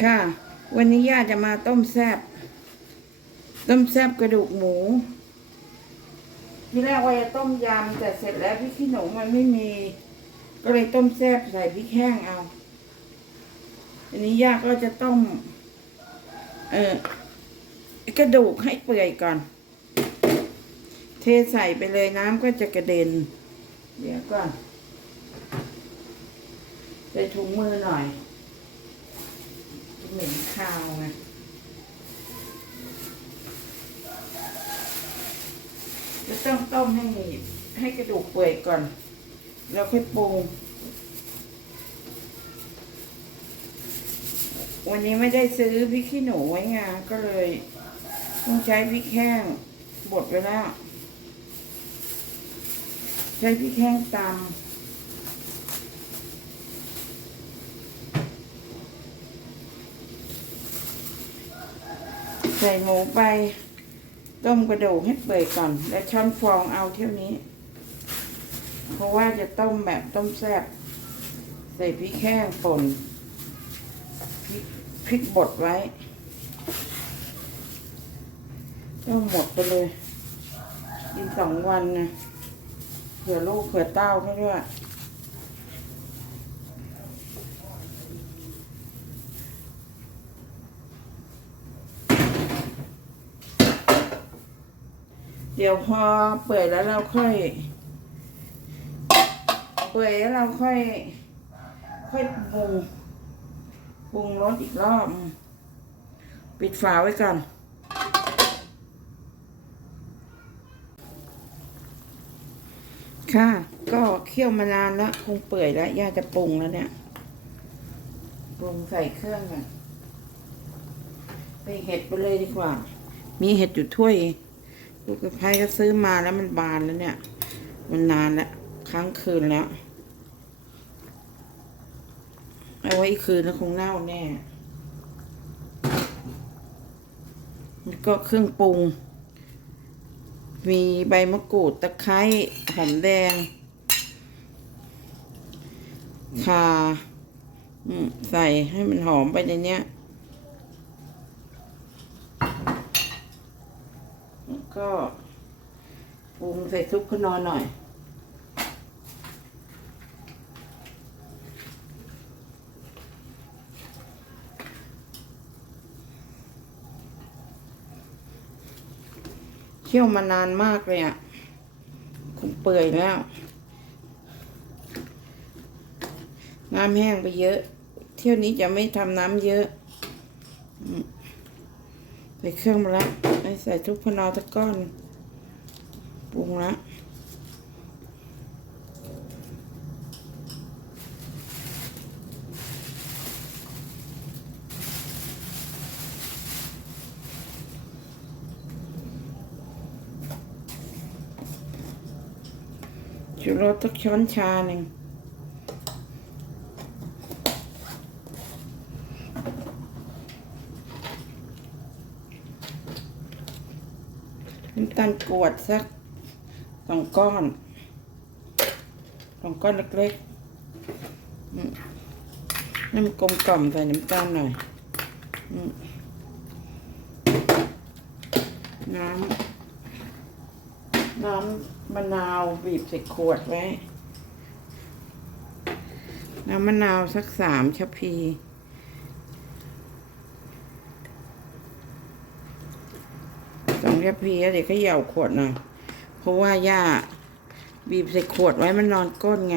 ค่ะ วันนี้ย่าจะมาต้มแซบต้มแซบกระดูกหมู ที่แรกว่าจะต้มยำแต่เสร็จแล้วพริกขี้หนูมันไม่มี ก็เลยต้มแซบใส่พริกแห้งเอาอันนี้ย่าก็จะต้ม เออกระดูกให้เปื่อยก่อน เทใส่ไปเลยน้ำก็จะกระเด็น เดี๋ยวก่อนใส่ถุงมือหน่อย เหม็นคาวไงจะต้องต้มให้ให้กระดูกเปื่อยก่อน แล้วค่อยปรุง วันนี้ไม่ได้ซื้อพริกขี้หนูไว้ไงก็เลยต้องใช้พริกแห้งบดไว้แล้ว ใช้พริกแห้งตำ ใส่หมูไป ต้มกระดูกให้เปื่อยก่อน แล้วช้อนฟองเอาเท่านี้ เพราะว่าจะต้มแบบต้มแซ่บใส่พริกแห้งป่นพริกพริกบดไว้ต้มหมดไปเลยกินสองวันนะเผื่อลูกเผื่อเต้าเขาด้วย ดี๋ยวพอเปื่อยแล้วเราค่อย เปื่อยแล้วเราค่อย ค่อยปรุงปรุงรสอีกรอบ ปิดฝาไว้ก่อนค่ะ ก็เคี่ยวมานานแล้วคงเปื่อยแล้วย่าจะปรุงแล้วเนี่ยปรุงใส่เครื่องก่อนไปเห็ดไปเลยดีกว่า มีเห็ดอยู่ถ้วยเอง ลูกกระพายก็ซื้อมาแล้วมันบานแล้วเนี่ย มันนานแล้วค้างคืนแล้วเอาไว้อีกคืนแล้วคงเน่าแน่แล้วก็เครื่องปรุง มีใบมะกรูดตะไคร้หอมแดงข่าอืมใส่ให้มันหอมไปในเนี้ย แล้ว ก็ปรุงใส่ซุปขึ้นนอนหน่อยเคี่ยวมานานมากเลยอะ่ะคงเปื่อยแล้ว น้ำแห้งไปเยอะ เที่ยวนี้จะไม่ทำน้ำเยอะ ใส่เครื่องมาแล้วใส่ทุกพนอตะก้อนปรุงแล้วชูรสตักช้อนชาหนึ่งำตาลกรวดสักสองก้อนสองก้อนเล็กๆอืมให้มันกลมกล่อมใส่น้ำตาลหน่อยน้ำน้ำมะนาวบีบใส่ขวดไว้ น้ำมะนาวสักสามชะพี แค่เรียบพีแล้วเดี๋ยวก็เหย่าขวดหน่อย เพราะว่าย่าบีบใส่ขวดไว้มันนอนก้นไง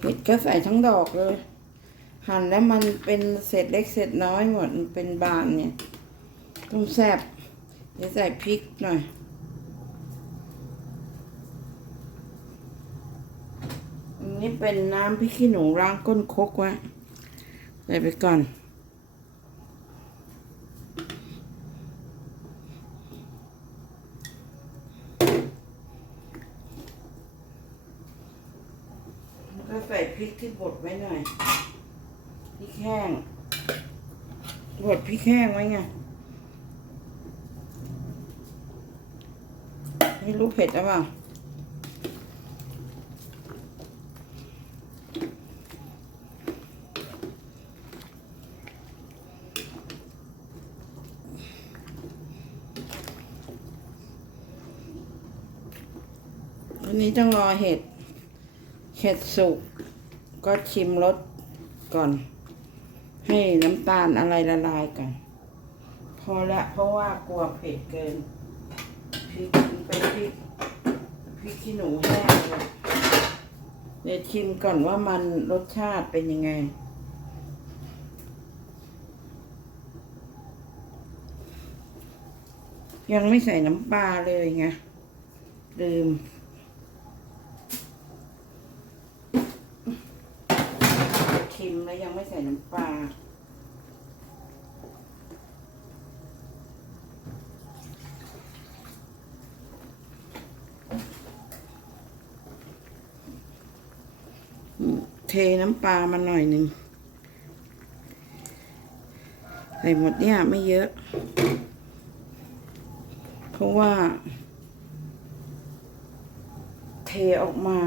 เห็ดก็ใส่ทั้งดอกเลย หั่นแล้วมันเป็นเศษเล็กเศษน้อยหมดมันเป็นบานเนี่ยต้องแซ่บเดี๋ยวใส่พริกหน่อยอันนี้เป็นน้ำพริกขี้หนูล้างก้นคกไว้ใส่ไปก่อน แล้วก็ใส่พริก ที่บดไว้หน่อยพริกแห้งบดพริกแห้งไว้ไงไม่รู้เผ็ดหรือเปล่าวันนี้ต้องรอเห็ด เห็ดสุก ก็ชิมรสก่อน ให้น้ำตาลอะไรละลายก่อน พอละเพราะว่ากลัวเผ็ดเกินพริกไปพริกพริกขี้หนูแห้งเลยเดี๋ยวชิมก่อนว่ามันรสชาติเป็นยังไงยังไม่ใส่น้ำปลาเลยไงลืมแล้วยังไม่ใส่น้ำปลาเทน้ำปลามาหน่อยหนึ่งใส่หมดเนี่ยไม่เยอะ เพราะว่า เทออกมา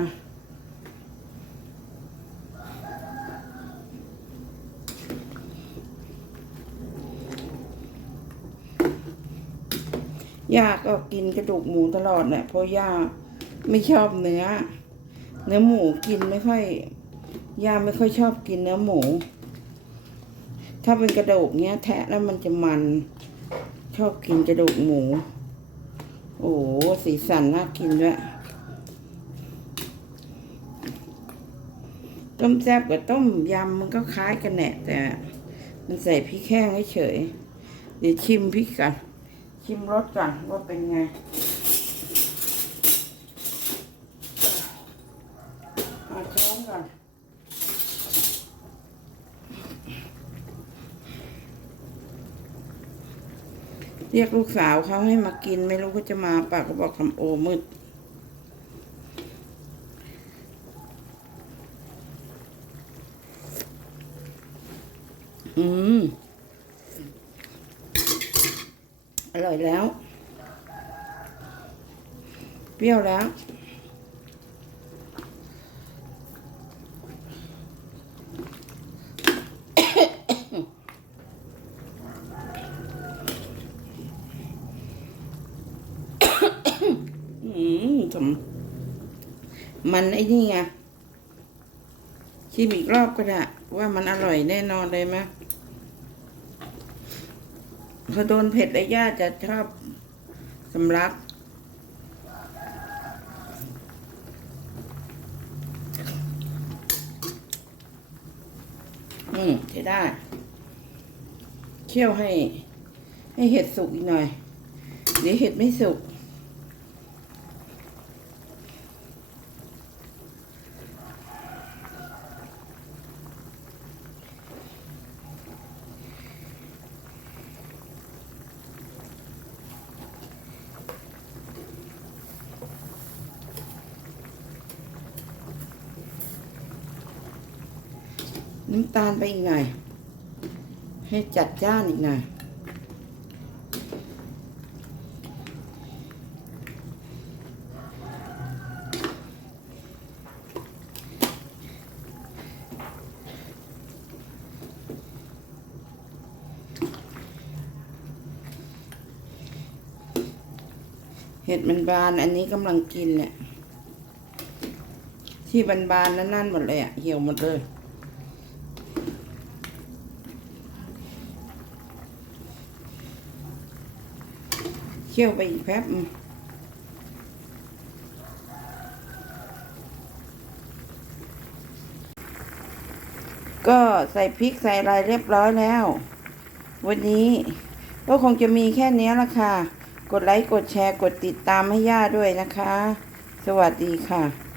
ย่าก็กินกระดูกหมูตลอดแหละเพราะย่าไม่ชอบเนื้อ เนื้อหมูกินไม่ค่อยย่าไม่ค่อยชอบกินเนื้อหมู ถ้าเป็นกระดูกเนี้ย แทะแล้วมันจะมัน ชอบกินกระดูกหมู โอ้โหสีสันน่ากินด้วยต้มแซ่บกับต้มยำมันก็คล้ายกันแหละแต่ มันใส่พริกแห้งเฉยเดี๋ยวชิมพริกก่อน ชิมรสก่อนว่าเป็นไงเอาช้อนก่อนเรียกลูกสาวเขาให้มากินไม่รู้เขาจะมาปากก็บอกคำโอมืด อืม อ ร่อยแล้ว เปรี้ยวแล้ว อืมสำมันไอ้นี่ไงชิมอีกรอบก็ได้ว่ามันอร่อยแน่นอนเลยไหม พอโดนเผ็ดไอ้ย่าจะชอบสำลัก อืมใช้ได้ เคี่ยวให้ ให้เห็ดสุกอีกหน่อย เดี๋ยวเห็ดไม่สุก น้ำตาลไปอีกหน่อย ให้จัดจ้านอีกหน่อยเห็ดมันบานอันนี้กำลังกินเนี่ยที่บานๆนั่นๆหมดเลยอะเหี่ยวหมดเลย คี่ยวไปอีกแป๊บก็ใส่พริกใส่อะไรเรียบร้อยแล้ว วันนี้ก็คงจะมีแค่นี้ละค่ะ กดไลค์ กดแชร์ กดติดตามให้ย่าด้วยนะคะ สวัสดีค่ะ